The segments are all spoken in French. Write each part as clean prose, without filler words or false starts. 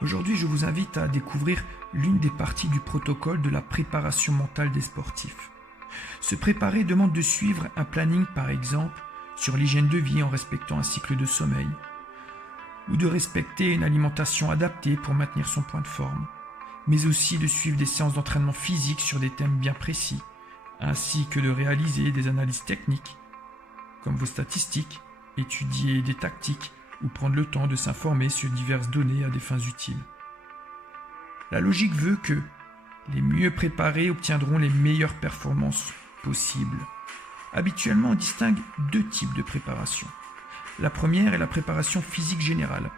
Aujourd'hui, je vous invite à découvrir l'une des parties du protocole de la préparation mentale des sportifs. Se préparer demande de suivre un planning, par exemple, sur l'hygiène de vie en respectant un cycle de sommeil, ou de respecter une alimentation adaptée pour maintenir son point de forme, mais aussi de suivre des séances d'entraînement physique sur des thèmes bien précis, ainsi que de réaliser des analyses techniques, comme vos statistiques, étudier des tactiques, ou prendre le temps de s'informer sur diverses données à des fins utiles. La logique veut que les mieux préparés obtiendront les meilleures performances possibles. Habituellement, on distingue deux types de préparation. La première est la préparation physique générale,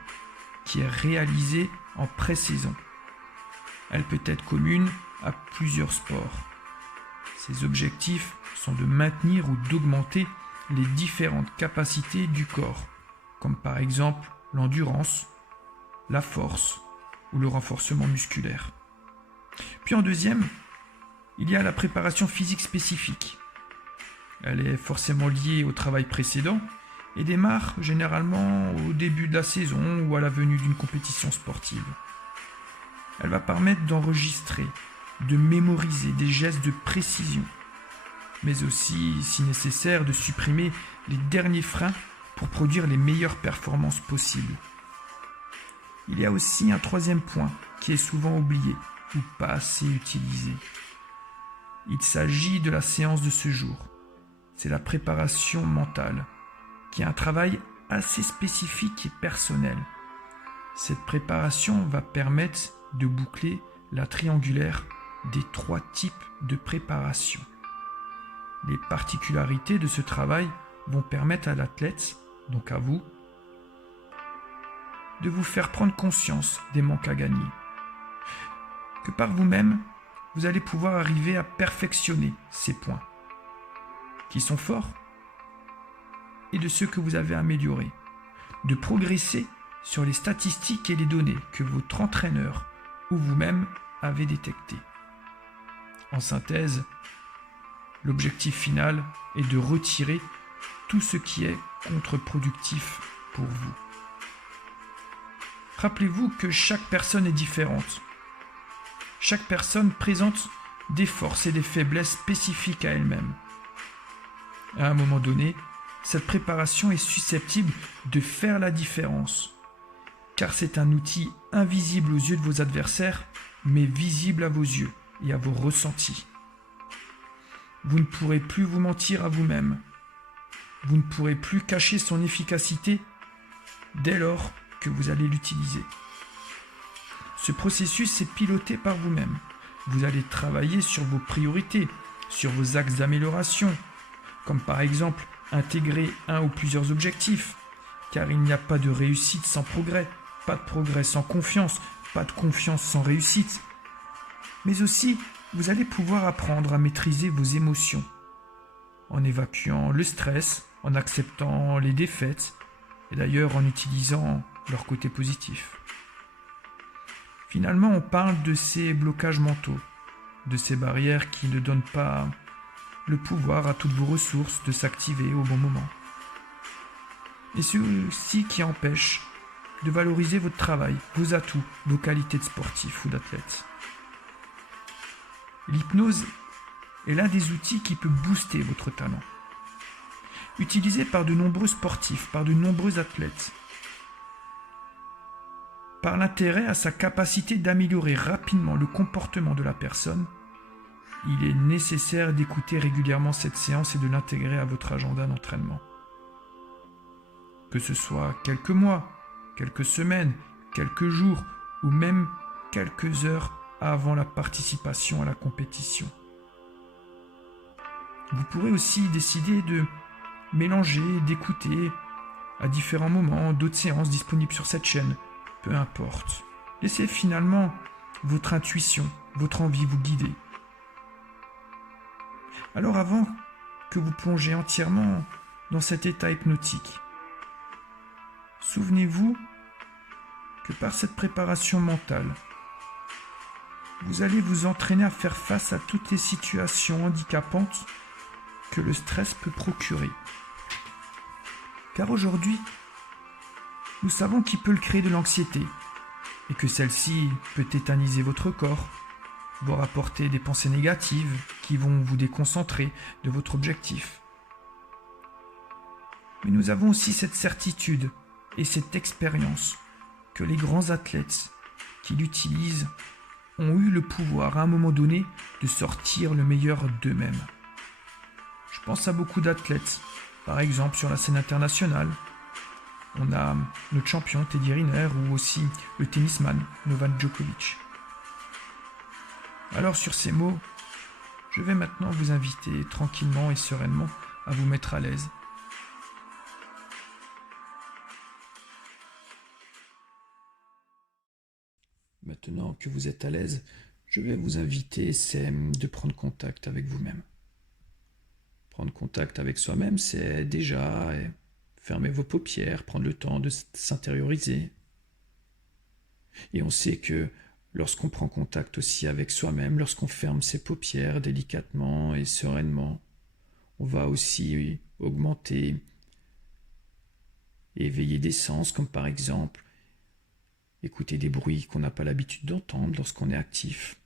qui est réalisée en pré-saison. Elle peut être commune à plusieurs sports. Ses objectifs sont de maintenir ou d'augmenter les différentes capacités du corps, comme par exemple l'endurance, la force ou le renforcement musculaire. Puis en deuxième, il y a la préparation physique spécifique. Elle est forcément liée au travail précédent et démarre généralement au début de la saison ou à la venue d'une compétition sportive. Elle va permettre d'enregistrer, de mémoriser des gestes de précision, mais aussi, si nécessaire, de supprimer les derniers freins pour produire les meilleures performances possibles. Il y a aussi un troisième point qui est souvent oublié ou pas assez utilisé. Il s'agit de la séance de ce jour. C'est la préparation mentale, qui est un travail assez spécifique et personnel. Cette préparation va permettre de boucler la triangulaire des trois types de préparation. Les particularités de ce travail vont permettre à l'athlète, donc à vous, de vous faire prendre conscience des manques à gagner. Que par vous-même, vous allez pouvoir arriver à perfectionner ces points, qui sont forts, et de ceux que vous avez améliorés, de progresser sur les statistiques et les données que votre entraîneur ou vous-même avez détectées. En synthèse, l'objectif final est de retirer tout ce qui est contre-productif pour vous. Rappelez-vous que chaque personne est différente. Chaque personne présente des forces et des faiblesses spécifiques à elle-même. À un moment donné, cette préparation est susceptible de faire la différence, car c'est un outil invisible aux yeux de vos adversaires, mais visible à vos yeux et à vos ressentis. Vous ne pourrez plus vous mentir à vous-même. Vous ne pourrez plus cacher son efficacité dès lors que vous allez l'utiliser. Ce processus est piloté par vous-même. Vous allez travailler sur vos priorités, sur vos axes d'amélioration, comme par exemple intégrer un ou plusieurs objectifs, car il n'y a pas de réussite sans progrès, pas de progrès sans confiance, pas de confiance sans réussite. Mais aussi, vous allez pouvoir apprendre à maîtriser vos émotions, en évacuant le stress, en acceptant les défaites, et d'ailleurs en utilisant leur côté positif. Finalement, on parle de ces blocages mentaux, de ces barrières qui ne donnent pas le pouvoir à toutes vos ressources de s'activer au bon moment. Et ceux-ci qui empêchent de valoriser votre travail, vos atouts, vos qualités de sportif ou d'athlète. L'hypnose est l'un des outils qui peut booster votre talent. Utilisé par de nombreux sportifs, par de nombreux athlètes, par l'intérêt à sa capacité d'améliorer rapidement le comportement de la personne, il est nécessaire d'écouter régulièrement cette séance et de l'intégrer à votre agenda d'entraînement. Que ce soit quelques mois, quelques semaines, quelques jours ou même quelques heures avant la participation à la compétition. Vous pourrez aussi décider de mélanger, d'écouter à différents moments d'autres séances disponibles sur cette chaîne, peu importe. Laissez finalement votre intuition, votre envie vous guider. Alors avant que vous plongez entièrement dans cet état hypnotique, souvenez-vous que par cette préparation mentale, vous allez vous entraîner à faire face à toutes les situations handicapantes que le stress peut procurer. Car aujourd'hui, nous savons qu'il peut le créer de l'anxiété, et que celle-ci peut tétaniser votre corps, vous rapporter des pensées négatives qui vont vous déconcentrer de votre objectif. Mais nous avons aussi cette certitude et cette expérience que les grands athlètes qui l'utilisent ont eu le pouvoir à un moment donné de sortir le meilleur d'eux-mêmes. Je pense à beaucoup d'athlètes, par exemple sur la scène internationale. On a notre champion Teddy Riner ou aussi le tennisman Novak Djokovic. Alors sur ces mots, je vais maintenant vous inviter tranquillement et sereinement à vous mettre à l'aise. Maintenant que vous êtes à l'aise, je vais vous inviter, c'est de prendre contact avec vous-même. Prendre contact avec soi-même, c'est déjà fermer vos paupières, prendre le temps de s'intérioriser. Et on sait que lorsqu'on prend contact aussi avec soi-même, lorsqu'on ferme ses paupières délicatement et sereinement, on va aussi augmenter et éveiller des sens, comme par exemple écouter des bruits qu'on n'a pas l'habitude d'entendre lorsqu'on est actif.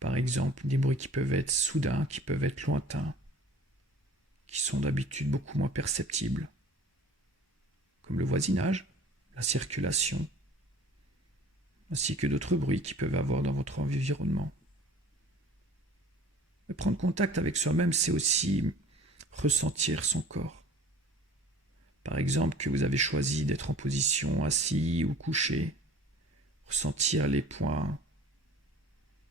Par exemple, des bruits qui peuvent être soudains, qui peuvent être lointains, qui sont d'habitude beaucoup moins perceptibles, comme le voisinage, la circulation, ainsi que d'autres bruits qui peuvent avoir dans votre environnement. Mais prendre contact avec soi-même, c'est aussi ressentir son corps. Par exemple, que vous avez choisi d'être en position assis ou couché, ressentir les points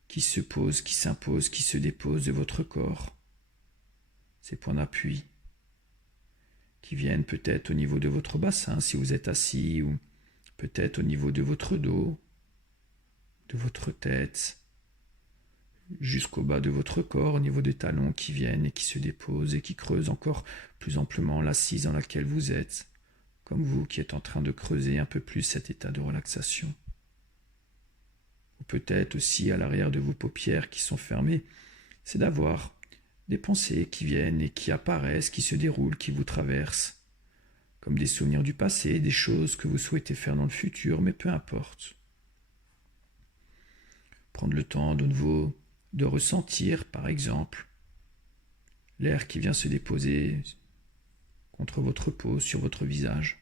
qui se posent, qui s'imposent, qui se déposent de votre corps, ces points d'appui, qui viennent peut-être au niveau de votre bassin si vous êtes assis, ou peut-être au niveau de votre dos, de votre tête, jusqu'au bas de votre corps, au niveau des talons qui viennent et qui se déposent et qui creusent encore plus amplement l'assise dans laquelle vous êtes, comme vous qui êtes en train de creuser un peu plus cet état de relaxation. Ou peut-être aussi à l'arrière de vos paupières qui sont fermées, c'est d'avoir des pensées qui viennent et qui apparaissent, qui se déroulent, qui vous traversent, comme des souvenirs du passé, des choses que vous souhaitez faire dans le futur, mais peu importe. Prendre le temps de nouveau de ressentir, par exemple, l'air qui vient se déposer contre votre peau, sur votre visage.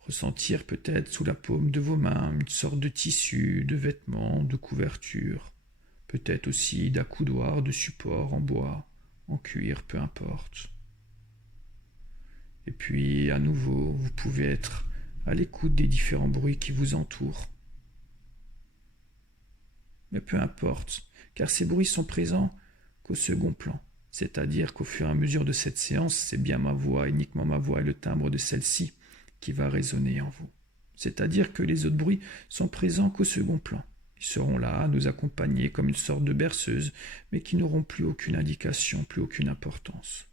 Ressentir peut-être sous la paume de vos mains une sorte de tissu, de vêtements, de couverture, peut-être aussi d'accoudoir, de support en bois, en cuir, peu importe. Et puis, à nouveau, vous pouvez être à l'écoute des différents bruits qui vous entourent. Mais peu importe, car ces bruits sont présents qu'au second plan, c'est-à-dire qu'au fur et à mesure de cette séance, c'est bien ma voix, uniquement ma voix et le timbre de celle-ci qui va résonner en vous. C'est-à-dire que les autres bruits sont présents qu'au second plan. Ils seront là à nous accompagner comme une sorte de berceuse, mais qui n'auront plus aucune indication, plus aucune importance.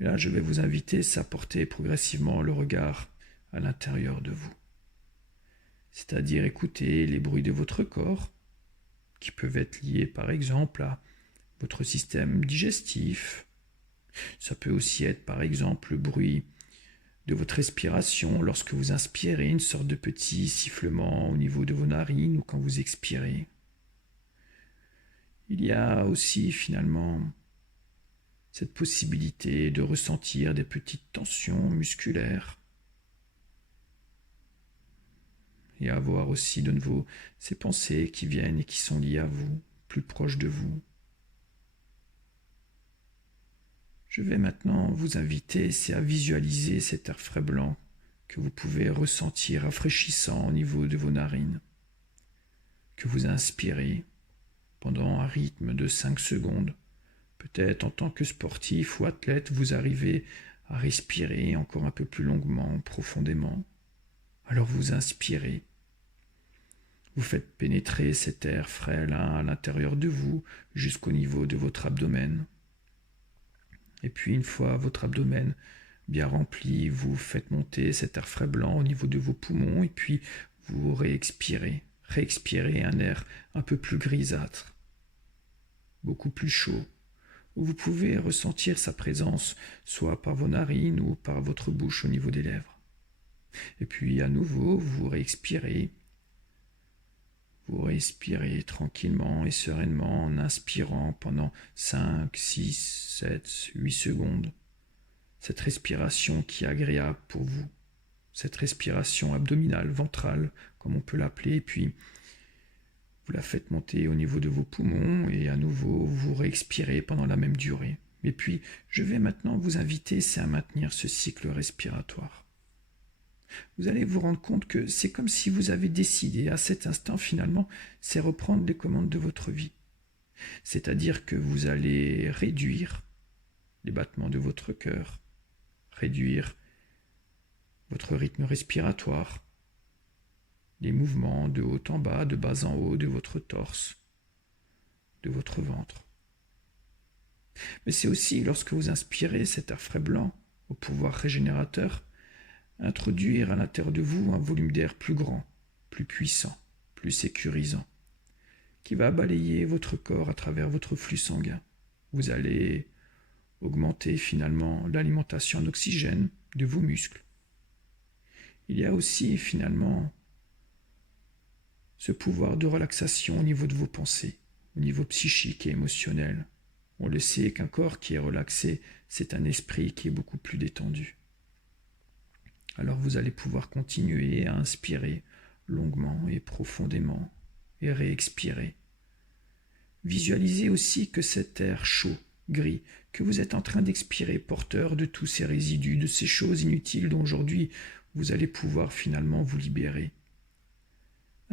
Et là, je vais vous inviter à porter progressivement le regard à l'intérieur de vous. C'est-à-dire écouter les bruits de votre corps, qui peuvent être liés par exemple à votre système digestif. Ça peut aussi être par exemple le bruit de votre respiration lorsque vous inspirez, une sorte de petit sifflement au niveau de vos narines ou quand vous expirez. Il y a aussi finalement cette possibilité de ressentir des petites tensions musculaires et avoir aussi de nouveau ces pensées qui viennent et qui sont liées à vous, plus proches de vous. Je vais maintenant vous inviter à visualiser cet air frais blanc que vous pouvez ressentir rafraîchissant au niveau de vos narines, que vous inspirez pendant un rythme de 5 secondes. Peut-être en tant que sportif ou athlète, vous arrivez à respirer encore un peu plus longuement, profondément. Alors vous inspirez. Vous faites pénétrer cet air frais là à l'intérieur de vous jusqu'au niveau de votre abdomen. Et puis une fois votre abdomen bien rempli, vous faites monter cet air frais blanc au niveau de vos poumons et puis vous réexpirez un air un peu plus grisâtre, beaucoup plus chaud. Vous pouvez ressentir sa présence soit par vos narines ou par votre bouche au niveau des lèvres. Et puis à nouveau, vous réexpirez. Vous respirez tranquillement et sereinement en inspirant pendant 5, 6, 7, 8 secondes. Cette respiration qui est agréable pour vous. Cette respiration abdominale, ventrale, comme on peut l'appeler, et puis vous la faites monter au niveau de vos poumons et à nouveau vous réexpirez pendant la même durée. Et puis je vais maintenant vous inviter à maintenir ce cycle respiratoire. Vous allez vous rendre compte que c'est comme si vous avez décidé à cet instant finalement, c'est reprendre les commandes de votre vie. C'est-à-dire que vous allez réduire les battements de votre cœur, réduire votre rythme respiratoire, les mouvements de haut en bas, de bas en haut de votre torse, de votre ventre. Mais c'est aussi lorsque vous inspirez cet air frais blanc au pouvoir régénérateur, introduire à l'intérieur de vous un volume d'air plus grand, plus puissant, plus sécurisant, qui va balayer votre corps à travers votre flux sanguin. Vous allez augmenter finalement l'alimentation en oxygène de vos muscles. Il y a aussi finalement ce pouvoir de relaxation au niveau de vos pensées, au niveau psychique et émotionnel. On le sait qu'un corps qui est relaxé, c'est un esprit qui est beaucoup plus détendu. Alors vous allez pouvoir continuer à inspirer longuement et profondément et réexpirer. Visualisez aussi que cet air chaud, gris, que vous êtes en train d'expirer, porteur de tous ces résidus, de ces choses inutiles dont aujourd'hui vous allez pouvoir finalement vous libérer.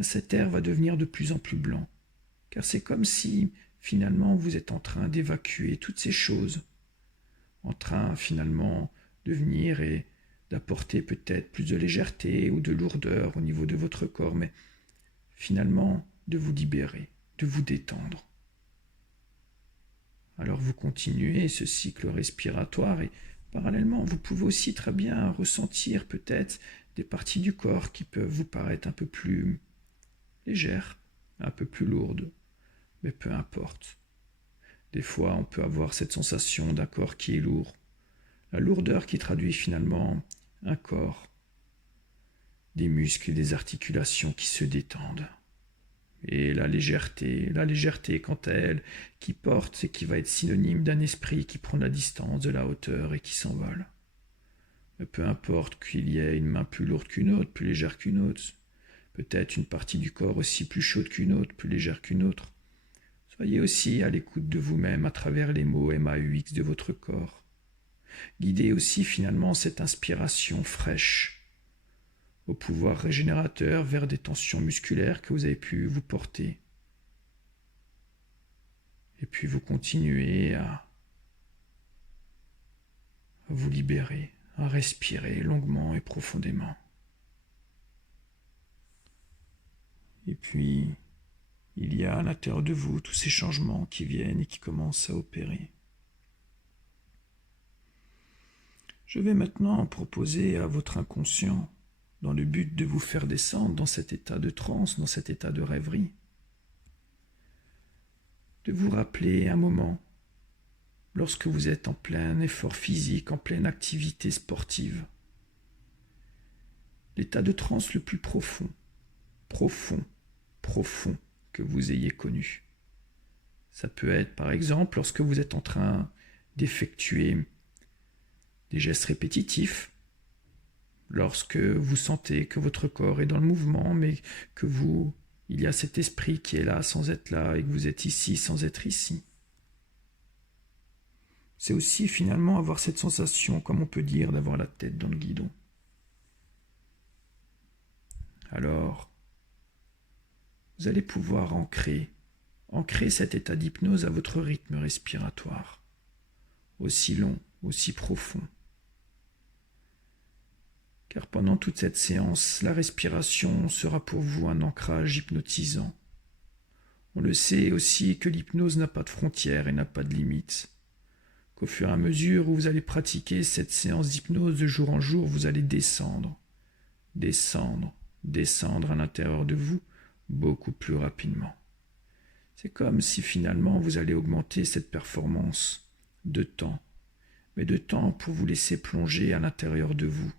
Cet air va devenir de plus en plus blanc, car c'est comme si finalement vous êtes en train d'évacuer toutes ces choses, en train finalement de venir et d'apporter peut-être plus de légèreté ou de lourdeur au niveau de votre corps, mais finalement de vous libérer, de vous détendre. Alors vous continuez ce cycle respiratoire et parallèlement vous pouvez aussi très bien ressentir peut-être des parties du corps qui peuvent vous paraître un peu plus légères, un peu plus lourdes, mais peu importe. Des fois on peut avoir cette sensation d'un corps qui est lourd, la lourdeur qui traduit finalement un corps, des muscles et des articulations qui se détendent. Et la légèreté quant à elle, qui porte et qui va être synonyme d'un esprit qui prend la distance de la hauteur et qui s'envole. Mais peu importe qu'il y ait une main plus lourde qu'une autre, plus légère qu'une autre, peut-être une partie du corps aussi plus chaude qu'une autre, plus légère qu'une autre. Soyez aussi à l'écoute de vous-même à travers les mots MAUX de votre corps. Guidez aussi finalement cette inspiration fraîche, au pouvoir régénérateur vers des tensions musculaires que vous avez pu vous porter. Et puis vous continuez à vous libérer, à respirer longuement et profondément. Et puis, il y a à l'intérieur de vous tous ces changements qui viennent et qui commencent à opérer. Je vais maintenant proposer à votre inconscient, dans le but de vous faire descendre dans cet état de transe, dans cet état de rêverie, de vous rappeler un moment, lorsque vous êtes en plein effort physique, en pleine activité sportive, l'état de transe le plus profond que vous ayez connu. Ça peut être par exemple lorsque vous êtes en train d'effectuer des gestes répétitifs, lorsque vous sentez que votre corps est dans le mouvement, mais que il y a cet esprit qui est là sans être là, et que vous êtes ici sans être ici. C'est aussi finalement avoir cette sensation, comme on peut dire, d'avoir la tête dans le guidon. Alors, vous allez pouvoir ancrer cet état d'hypnose à votre rythme respiratoire, aussi long, aussi profond. Car pendant toute cette séance, la respiration sera pour vous un ancrage hypnotisant. On le sait aussi que l'hypnose n'a pas de frontières et n'a pas de limites. Qu'au fur et à mesure où vous allez pratiquer cette séance d'hypnose de jour en jour, vous allez descendre à l'intérieur de vous beaucoup plus rapidement. C'est comme si finalement vous allez augmenter cette performance de temps, mais de temps pour vous laisser plonger à l'intérieur de vous,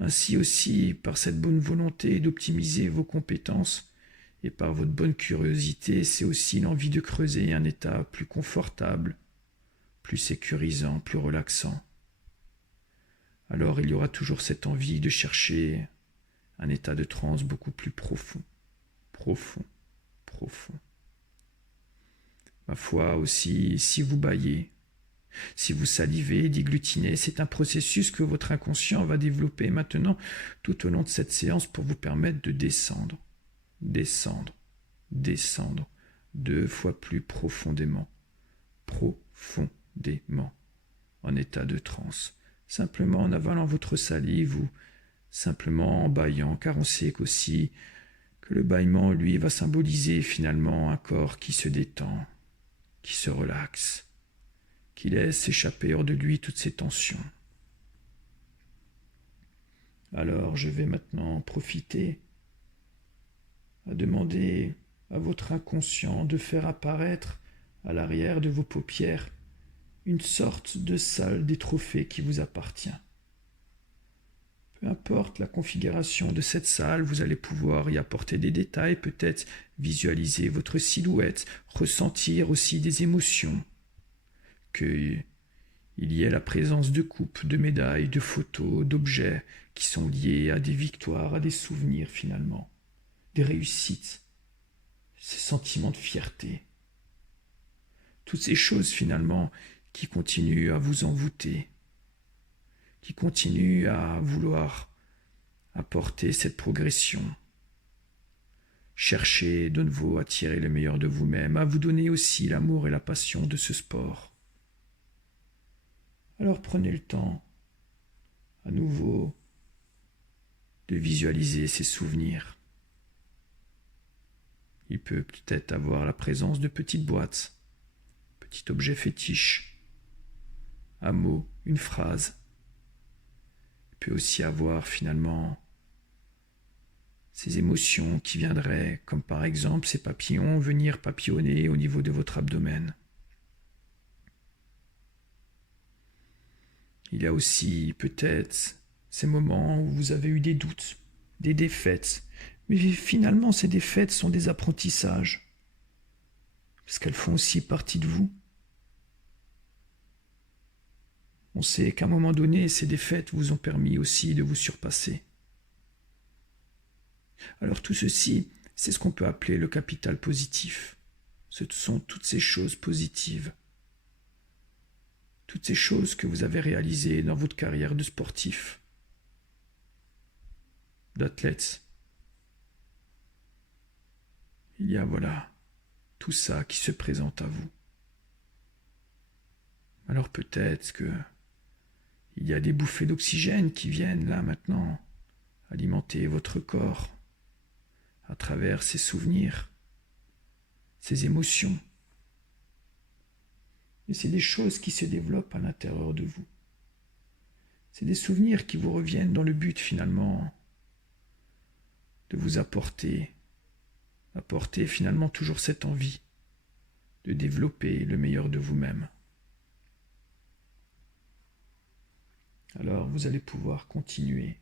Ainsi aussi, par cette bonne volonté d'optimiser vos compétences et par votre bonne curiosité, c'est aussi l'envie de creuser un état plus confortable, plus sécurisant, plus relaxant. Alors il y aura toujours cette envie de chercher un état de transe beaucoup plus profond, profond, profond. Ma foi aussi, si vous bâillez, si vous salivez, déglutinez, c'est un processus que votre inconscient va développer maintenant tout au long de cette séance pour vous permettre de descendre, descendre, descendre 2 fois plus profondément, profondément, en état de transe, simplement en avalant votre salive ou simplement en bâillant, car on sait qu'aussi que le bâillement, lui, va symboliser finalement un corps qui se détend, qui se relaxe, qui laisse échapper hors de lui toutes ses tensions. Alors je vais maintenant profiter à demander à votre inconscient de faire apparaître à l'arrière de vos paupières une sorte de salle des trophées qui vous appartient. Peu importe la configuration de cette salle, vous allez pouvoir y apporter des détails, peut-être visualiser votre silhouette, ressentir aussi des émotions, qu'il y ait la présence de coupes, de médailles, de photos, d'objets qui sont liés à des victoires, à des souvenirs finalement, des réussites, ces sentiments de fierté. Toutes ces choses finalement qui continuent à vous envoûter, qui continuent à vouloir apporter cette progression. Cherchez de nouveau à tirer le meilleur de vous-même, à vous donner aussi l'amour et la passion de ce sport. Alors prenez le temps, à nouveau, de visualiser ces souvenirs. Il peut peut-être avoir la présence de petites boîtes, petits objets fétiches, un mot, une phrase. Il peut aussi avoir finalement ces émotions qui viendraient, comme par exemple ces papillons venir papillonner au niveau de votre abdomen. Il y a aussi peut-être ces moments où vous avez eu des doutes, des défaites, mais finalement ces défaites sont des apprentissages, parce qu'elles font aussi partie de vous. On sait qu'à un moment donné, ces défaites vous ont permis aussi de vous surpasser. Alors tout ceci, c'est ce qu'on peut appeler le capital positif. Ce sont toutes ces choses positives. Toutes ces choses que vous avez réalisées dans votre carrière de sportif, d'athlète. Il y a, voilà, tout ça qui se présente à vous. Alors peut-être que il y a des bouffées d'oxygène qui viennent là maintenant alimenter votre corps à travers ces souvenirs, ces émotions. Et c'est des choses qui se développent à l'intérieur de vous. C'est des souvenirs qui vous reviennent dans le but finalement de vous apporter finalement toujours cette envie de développer le meilleur de vous-même. Alors vous allez pouvoir continuer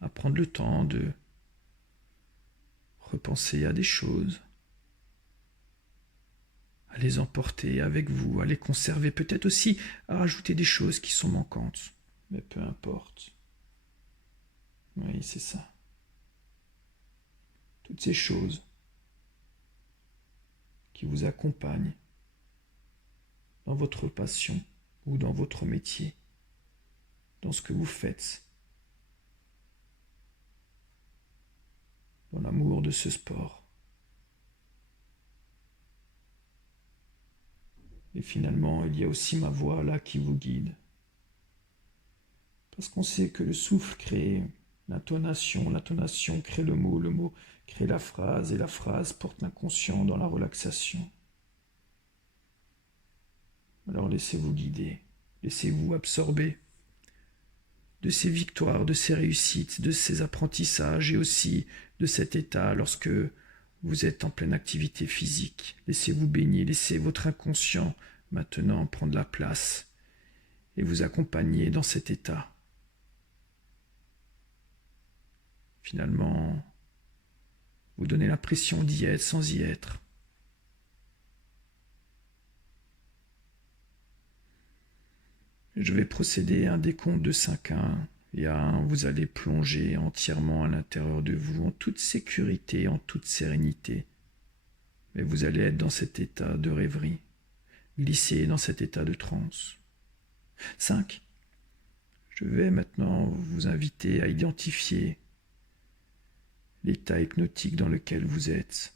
à prendre le temps de repenser à des choses, à les emporter avec vous, à les conserver, peut-être aussi à rajouter des choses qui sont manquantes, mais peu importe. Oui, c'est ça. Toutes ces choses qui vous accompagnent dans votre passion ou dans votre métier, dans ce que vous faites, dans l'amour de ce sport. Et finalement, il y a aussi ma voix là qui vous guide. Parce qu'on sait que le souffle crée l'intonation crée le mot crée la phrase, et la phrase porte l'inconscient dans la relaxation. Alors laissez-vous guider, laissez-vous absorber de ces victoires, de ces réussites, de ces apprentissages et aussi de cet état lorsque vous êtes en pleine activité physique. Laissez-vous baigner, laissez votre inconscient maintenant prendre la place et vous accompagner dans cet état. finalement, vous donnez l'impression d'y être sans y être. Je vais procéder à un décompte de 5 à 1. Et à 1, vous allez plonger entièrement à l'intérieur de vous, en toute sécurité, en toute sérénité. Mais vous allez être dans cet état de rêverie, glisser dans cet état de transe. 5. Je vais maintenant vous inviter à identifier l'état hypnotique dans lequel vous êtes,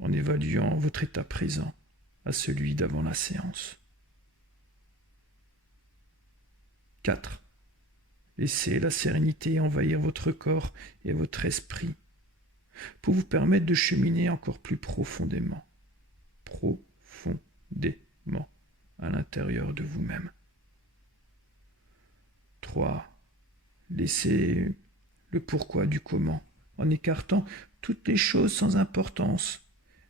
en évaluant votre état présent à celui d'avant la séance. 4. Laissez la sérénité envahir votre corps et votre esprit pour vous permettre de cheminer encore plus profondément à l'intérieur de vous-même. 3. Laissez le pourquoi du comment, en écartant toutes les choses sans importance,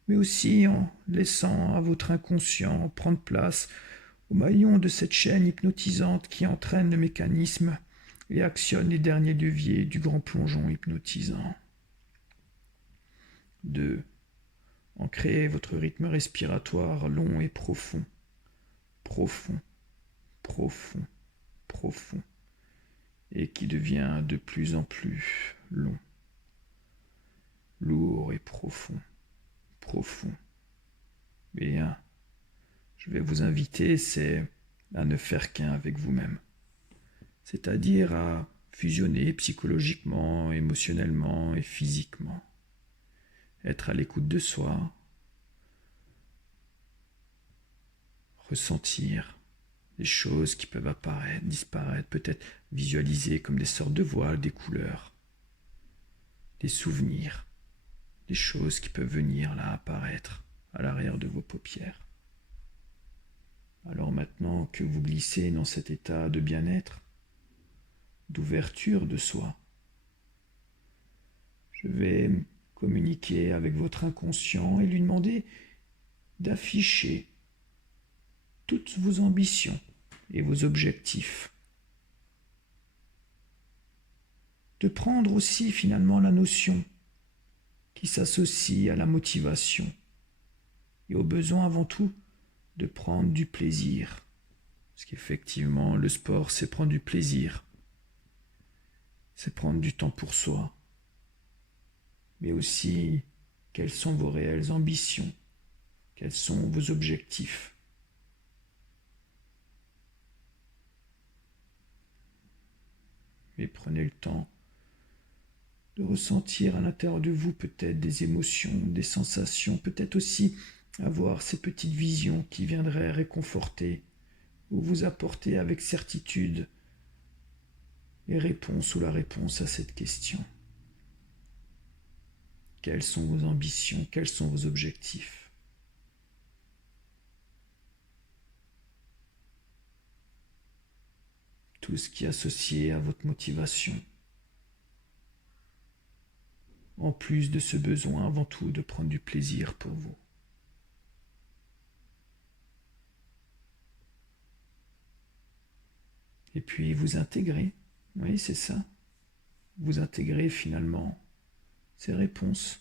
mais aussi en laissant à votre inconscient prendre place au maillon de cette chaîne hypnotisante qui entraîne le mécanisme et actionne les derniers leviers du grand plongeon hypnotisant. 2. Ancrez votre rythme respiratoire long et profond, et qui devient de plus en plus long, lourd et profond. Et je vais vous inviter, c'est à ne faire qu'un avec vous-même, c'est-à-dire à fusionner psychologiquement, émotionnellement et physiquement, être à l'écoute de soi, ressentir des choses qui peuvent apparaître, disparaître, peut-être visualiser comme des sortes de voiles, des couleurs, des souvenirs, des choses qui peuvent venir là apparaître à l'arrière de vos paupières. Alors maintenant que vous glissez dans cet état de bien-être, d'ouverture de soi, je vais communiquer avec votre inconscient et lui demander d'afficher toutes vos ambitions et vos objectifs. De prendre aussi finalement la notion qui s'associe à la motivation et au besoin avant tout de prendre du plaisir. Parce qu'effectivement, le sport, c'est prendre du plaisir. C'est prendre du temps pour soi. Mais aussi, quelles sont vos réelles ambitions? Quels sont vos objectifs? Mais prenez le temps de ressentir à l'intérieur de vous peut-être des émotions, des sensations, peut-être aussi avoir ces petites visions qui viendraient réconforter ou vous apporter avec certitude les réponses ou la réponse à cette question. Quelles sont vos ambitions? Quels sont vos objectifs? Tout ce qui est associé à votre motivation. En plus de ce besoin avant tout de prendre du plaisir pour vous. Et puis vous intégrez, oui c'est ça, vous intégrez finalement ces réponses.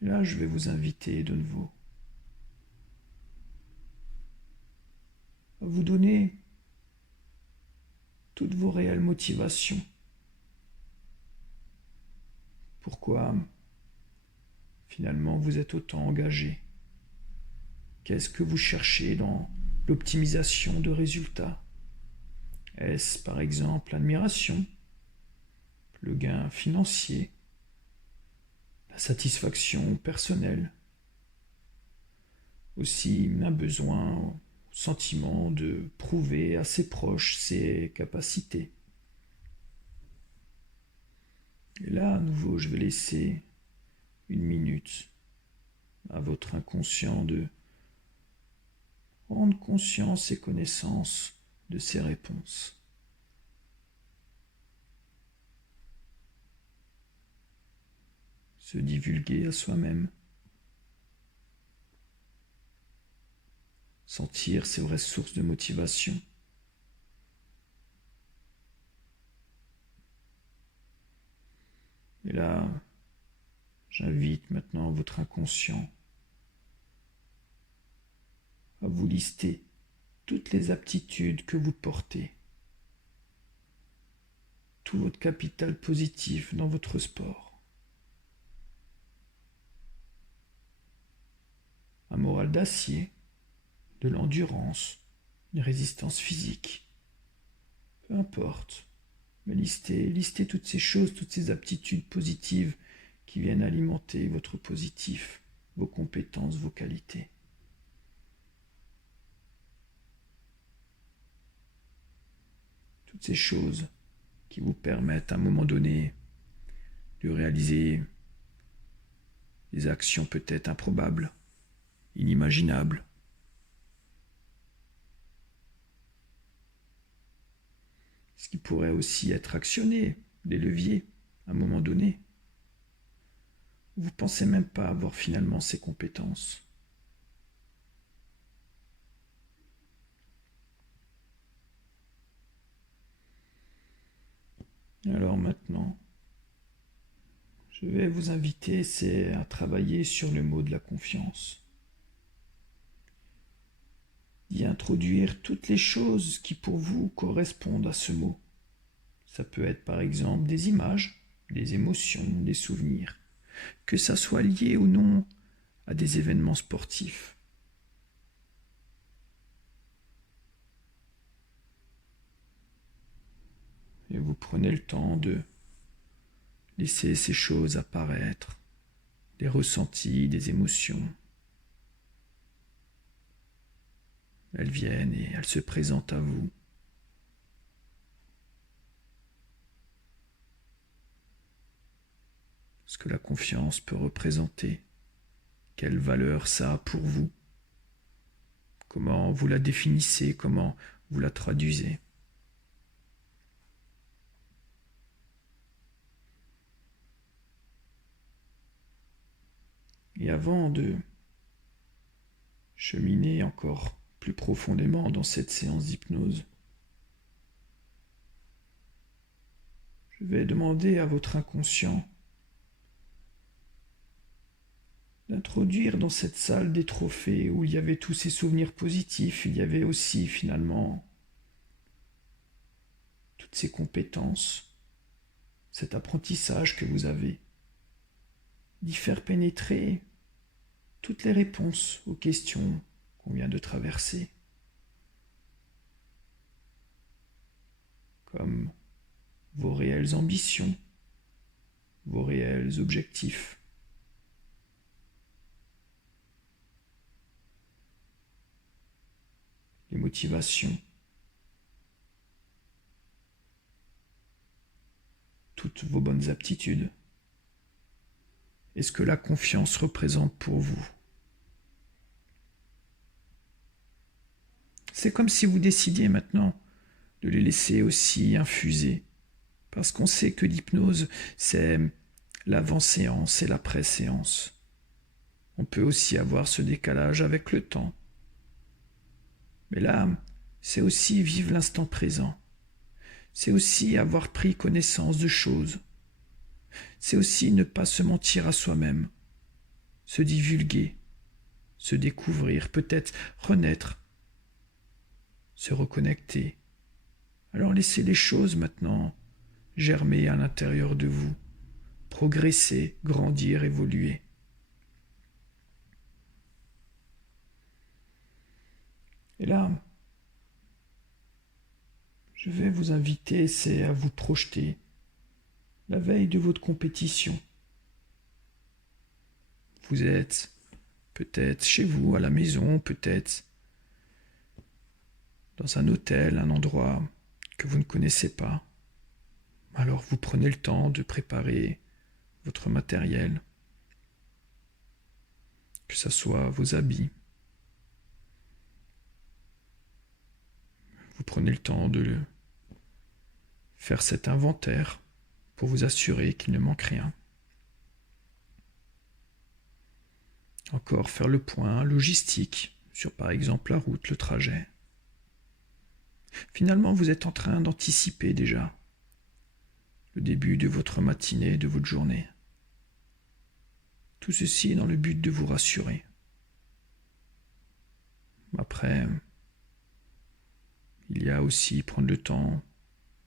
Là je vais vous inviter de nouveau à vous donner toutes vos réelles motivations. Pourquoi finalement vous êtes autant engagé? Qu'est-ce que vous cherchez dans l'optimisation de résultats? Est-ce par exemple l'admiration, le gain financier, la satisfaction personnelle? Aussi un besoin, sentiment de prouver à ses proches ses capacités. Et là, à nouveau, je vais laisser 1 minute à votre inconscient de prendre conscience et connaissance de ces réponses. Se divulguer à soi-même. sentir ses vraies sources de motivation. Et là, j'invite maintenant votre inconscient à vous lister toutes les aptitudes que vous portez, tout votre capital positif dans votre sport. Un moral d'acier, de l'endurance, une résistance physique, peu importe, mais listez toutes ces choses, toutes ces aptitudes positives qui viennent alimenter votre positif, vos compétences, vos qualités. Toutes ces choses qui vous permettent à un moment donné de réaliser des actions peut-être improbables, inimaginables. Ce qui pourrait aussi être actionné, des leviers, à un moment donné. Vous ne pensez même pas avoir finalement ces compétences. Alors maintenant, je vais vous inviter à travailler sur le mot de la confiance. D'y introduire toutes les choses qui pour vous correspondent à ce mot. Ça peut être par exemple des images, des émotions, des souvenirs, que ça soit lié ou non à des événements sportifs. Et vous prenez le temps de laisser ces choses apparaître, des ressentis, des émotions. Elles viennent et elles se présentent à vous. Ce que la confiance peut représenter, quelle valeur ça a pour vous, comment vous la définissez, comment vous la traduisez. Et avant de cheminer encore plus profondément dans cette séance d'hypnose, je vais demander à votre inconscient d'introduire dans cette salle des trophées où il y avait tous ces souvenirs positifs, il y avait aussi finalement toutes ces compétences, cet apprentissage que vous avez, d'y faire pénétrer toutes les réponses aux questions qu'on vient de traverser, comme vos réelles ambitions, vos réels objectifs. Les motivations, toutes vos bonnes aptitudes, et ce que la confiance représente pour vous. C'est comme si vous décidiez maintenant de les laisser aussi infuser, parce qu'on sait que l'hypnose, c'est l'avant-séance et l'après-séance. On peut aussi avoir ce décalage avec le temps. Mais là, c'est aussi vivre l'instant présent. C'est aussi avoir pris connaissance de choses. C'est aussi ne pas se mentir à soi-même, se divulguer, se découvrir, peut-être renaître, se reconnecter. Alors laissez les choses maintenant germer à l'intérieur de vous, progresser, grandir, évoluer. Et là, je vais vous inviter, c'est à vous projeter la veille de votre compétition. Vous êtes peut-être chez vous, à la maison, peut-être dans un hôtel, un endroit que vous ne connaissez pas. Alors vous prenez le temps de préparer votre matériel, que ce soit vos habits. Vous prenez le temps de faire cet inventaire pour vous assurer qu'il ne manque rien. Encore faire le point logistique sur par exemple la route, le trajet. Finalement, vous êtes en train d'anticiper déjà le début de votre matinée, de votre journée. Tout ceci est dans le but de vous rassurer. Après, il y a aussi prendre le temps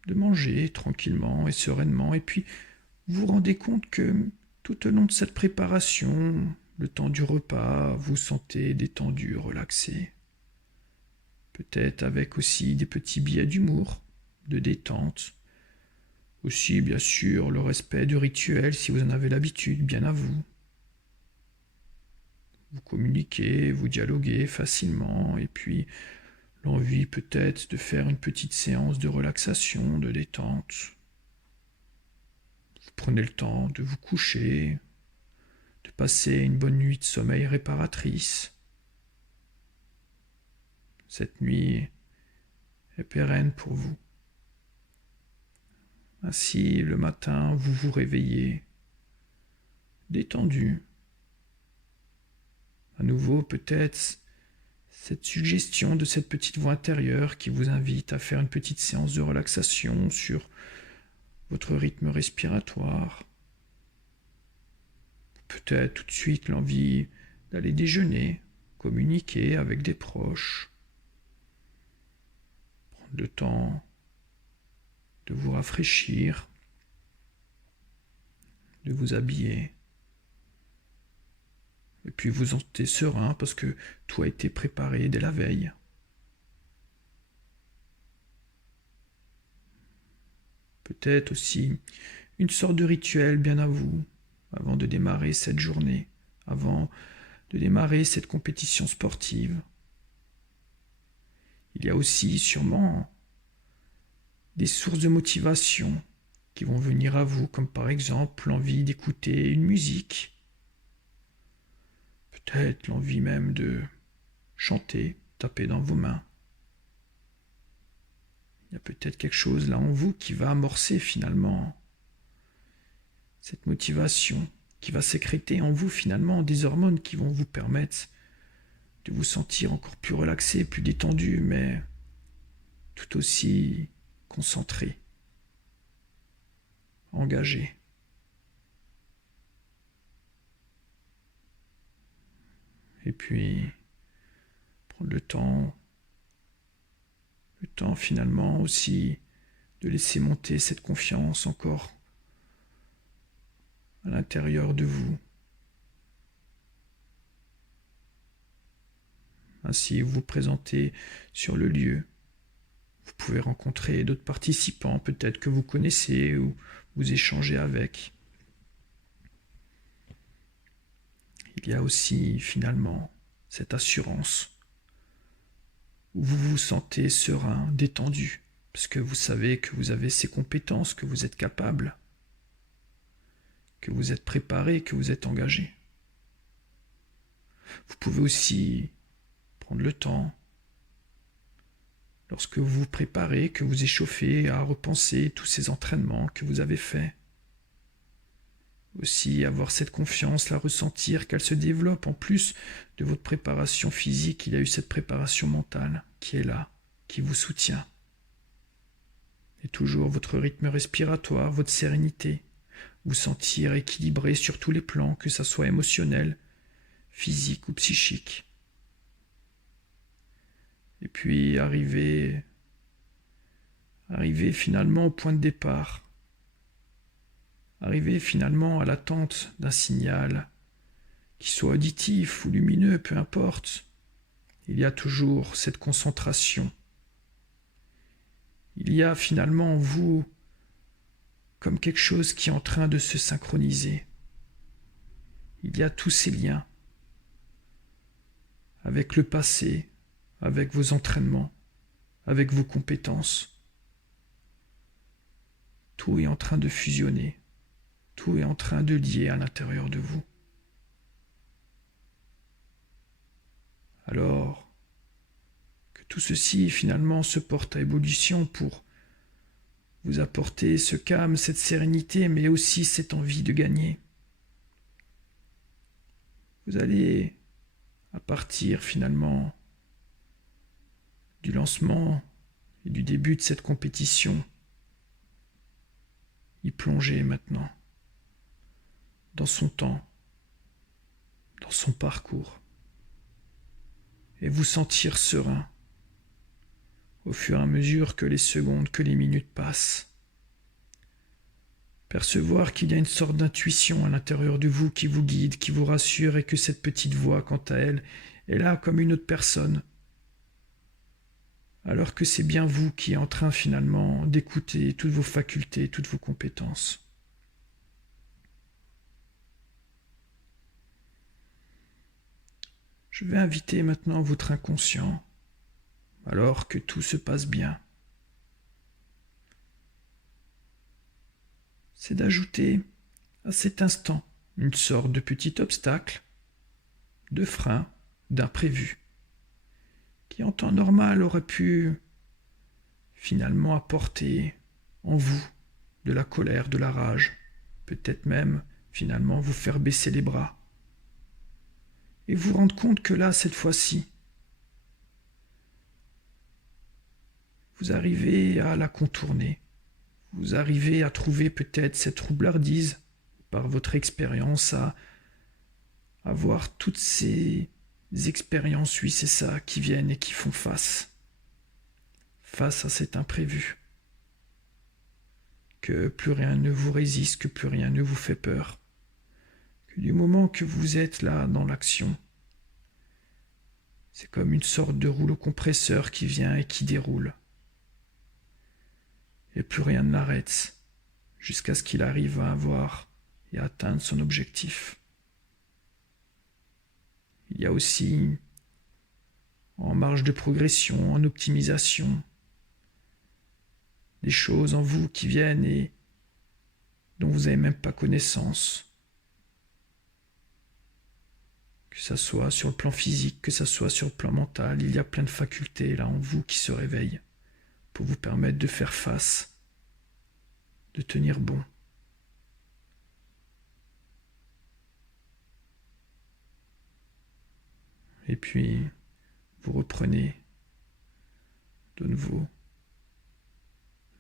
de manger tranquillement et sereinement, et puis vous vous rendez compte que tout au long de cette préparation, le temps du repas, vous sentez détendu, relaxé. Peut-être avec aussi des petits billets d'humour, de détente. Aussi, bien sûr, le respect du rituel si vous en avez l'habitude, bien à vous. Vous communiquez, vous dialoguez facilement, et puis l'envie peut-être de faire une petite séance de relaxation, de détente. Vous prenez le temps de vous coucher, de passer une bonne nuit de sommeil réparatrice. Cette nuit est pérenne pour vous. Ainsi, le matin, vous vous réveillez, détendu. À nouveau, peut-être, cette suggestion de cette petite voix intérieure qui vous invite à faire une petite séance de relaxation sur votre rythme respiratoire. Peut-être tout de suite l'envie d'aller déjeuner, communiquer avec des proches. Prendre le temps de vous rafraîchir, de vous habiller. Et puis vous sentez serein parce que tout a été préparé dès la veille. Peut-être aussi une sorte de rituel bien à vous, avant de démarrer cette journée, avant de démarrer cette compétition sportive. Il y a aussi sûrement des sources de motivation qui vont venir à vous, comme par exemple l'envie d'écouter une musique, peut-être l'envie même de chanter, taper dans vos mains. Il y a peut-être quelque chose là en vous qui va amorcer finalement cette motivation, qui va sécréter en vous finalement des hormones qui vont vous permettre de vous sentir encore plus relaxé, plus détendu, mais tout aussi concentré, engagé. Et puis, prendre le temps finalement aussi de laisser monter cette confiance encore à l'intérieur de vous. Ainsi, vous vous présentez sur le lieu. Vous pouvez rencontrer d'autres participants, peut-être que vous connaissez ou vous échangez avec. Il y a aussi finalement cette assurance où vous vous sentez serein, détendu, parce que vous savez que vous avez ces compétences, que vous êtes capable, que vous êtes préparé, que vous êtes engagé. Vous pouvez aussi prendre le temps, lorsque vous vous préparez, que vous échauffez, à repenser tous ces entraînements que vous avez faits. Aussi avoir cette confiance, la ressentir, qu'elle se développe en plus de votre préparation physique. Il y a eu cette préparation mentale qui est là, qui vous soutient. Et toujours votre rythme respiratoire, votre sérénité, vous sentir équilibré sur tous les plans, que ça soit émotionnel, physique ou psychique. Et puis arriver finalement au point de départ. Arriver finalement à l'attente d'un signal, qui soit auditif ou lumineux, peu importe. Il y a toujours cette concentration. Il y a finalement en vous comme quelque chose qui est en train de se synchroniser. Il y a tous ces liens avec le passé, avec vos entraînements, avec vos compétences. Tout est en train de fusionner. Tout est en train de lier à l'intérieur de vous. Alors que tout ceci finalement se porte à ébullition pour vous apporter ce calme, cette sérénité, mais aussi cette envie de gagner. Vous allez, à partir finalement du lancement et du début de cette compétition. Y plonger maintenant, dans son temps, dans son parcours, et vous sentir serein au fur et à mesure que les secondes, que les minutes passent. Percevoir qu'il y a une sorte d'intuition à l'intérieur de vous qui vous guide, qui vous rassure, et que cette petite voix, quant à elle, est là comme une autre personne, alors que c'est bien vous qui êtes en train finalement d'écouter toutes vos facultés, toutes vos compétences. Je vais inviter maintenant votre inconscient, alors que tout se passe bien. C'est d'ajouter à cet instant une sorte de petit obstacle, de frein, d'imprévu, qui en temps normal aurait pu finalement apporter en vous de la colère, de la rage, peut-être même finalement vous faire baisser les bras. Et vous rendre compte que là, cette fois-ci, vous arrivez à la contourner. Vous arrivez à trouver peut-être cette roublardise par votre expérience, à avoir toutes ces expériences, oui c'est ça, qui viennent et qui font face à cet imprévu. Que plus rien ne vous résiste, que plus rien ne vous fait peur. Que du moment que vous êtes là dans l'action, c'est comme une sorte de rouleau compresseur qui vient et qui déroule. Et plus rien ne l'arrête, jusqu'à ce qu'il arrive à avoir et à atteindre son objectif. Il y a aussi, en marge de progression, en optimisation, des choses en vous qui viennent et dont vous n'avez même pas connaissance. Que ça soit sur le plan physique, que ça soit sur le plan mental, il y a plein de facultés là en vous qui se réveillent pour vous permettre de faire face, de tenir bon. Et puis, vous reprenez de nouveau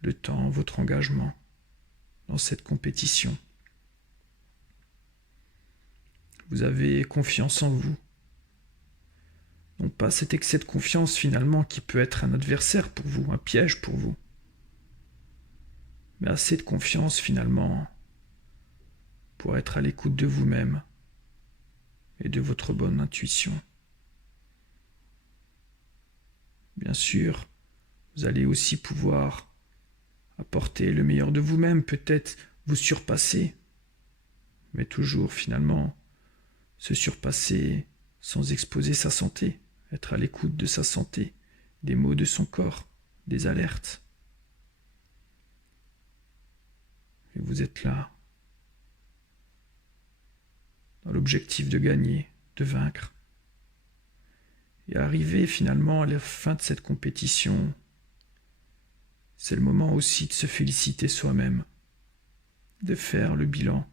le temps, votre engagement dans cette compétition. Vous avez confiance en vous. Non pas cet excès de confiance finalement qui peut être un adversaire pour vous, un piège pour vous, mais assez de confiance finalement pour être à l'écoute de vous-même et de votre bonne intuition. Bien sûr, vous allez aussi pouvoir apporter le meilleur de vous-même, peut-être vous surpasser, mais toujours finalement se surpasser sans exposer sa santé, être à l'écoute de sa santé, des maux de son corps, des alertes. Et vous êtes là, dans l'objectif de gagner, de vaincre. Et arriver finalement à la fin de cette compétition, c'est le moment aussi de se féliciter soi-même, de faire le bilan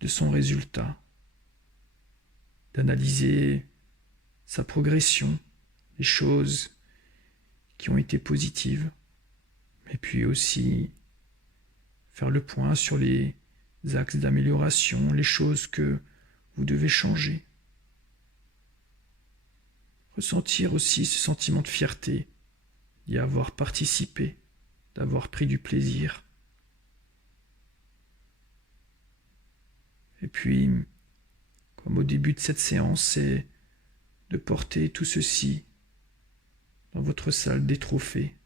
de son résultat, d'analyser sa progression, les choses qui ont été positives, et puis aussi faire le point sur les axes d'amélioration, les choses que vous devez changer. Ressentir aussi ce sentiment de fierté d'y avoir participé, d'avoir pris du plaisir. Et puis, comme au début de cette séance, c'est de porter tout ceci dans votre salle des trophées,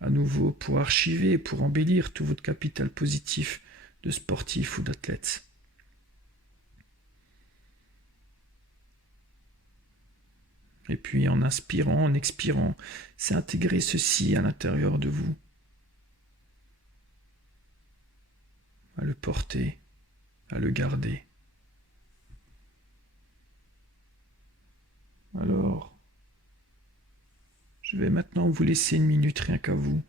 à nouveau pour archiver, pour embellir tout votre capital positif de sportif ou d'athlète. Et puis en inspirant, en expirant, c'est intégrer ceci à l'intérieur de vous, à le porter, à le garder. Alors, je vais maintenant vous laisser une minute rien qu'à vous.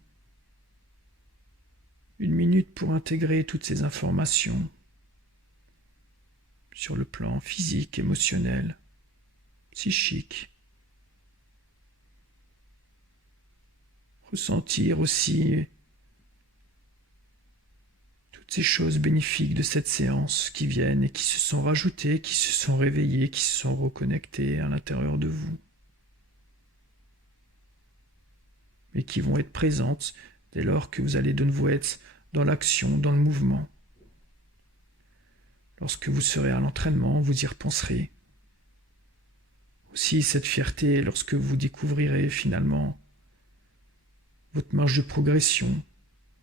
Une minute pour intégrer toutes ces informations sur le plan physique, émotionnel, psychique, ressentir aussi toutes ces choses bénéfiques de cette séance qui viennent et qui se sont rajoutées, qui se sont réveillées, qui se sont reconnectées à l'intérieur de vous. Et qui vont être présentes dès lors que vous allez de nouveau être dans l'action, dans le mouvement. Lorsque vous serez à l'entraînement, vous y repenserez. Aussi cette fierté lorsque vous découvrirez finalement votre marge de progression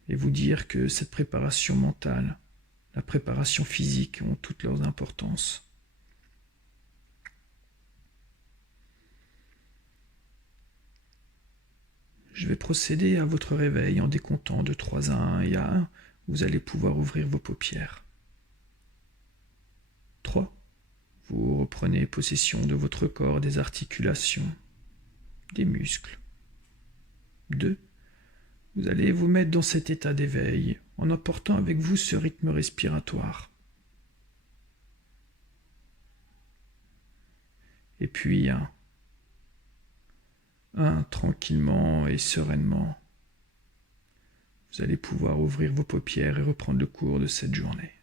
et vous dire que cette préparation mentale, la préparation physique ont toutes leurs importances. Je vais procéder à votre réveil en décomptant de 3 à 1 et à 1, vous allez pouvoir ouvrir vos paupières. 3. Vous reprenez possession de votre corps, des articulations, des muscles. 2. Vous allez vous mettre dans cet état d'éveil en emportant avec vous ce rythme respiratoire. Et puis 1. Tranquillement et sereinement, vous allez pouvoir ouvrir vos paupières et reprendre le cours de cette journée.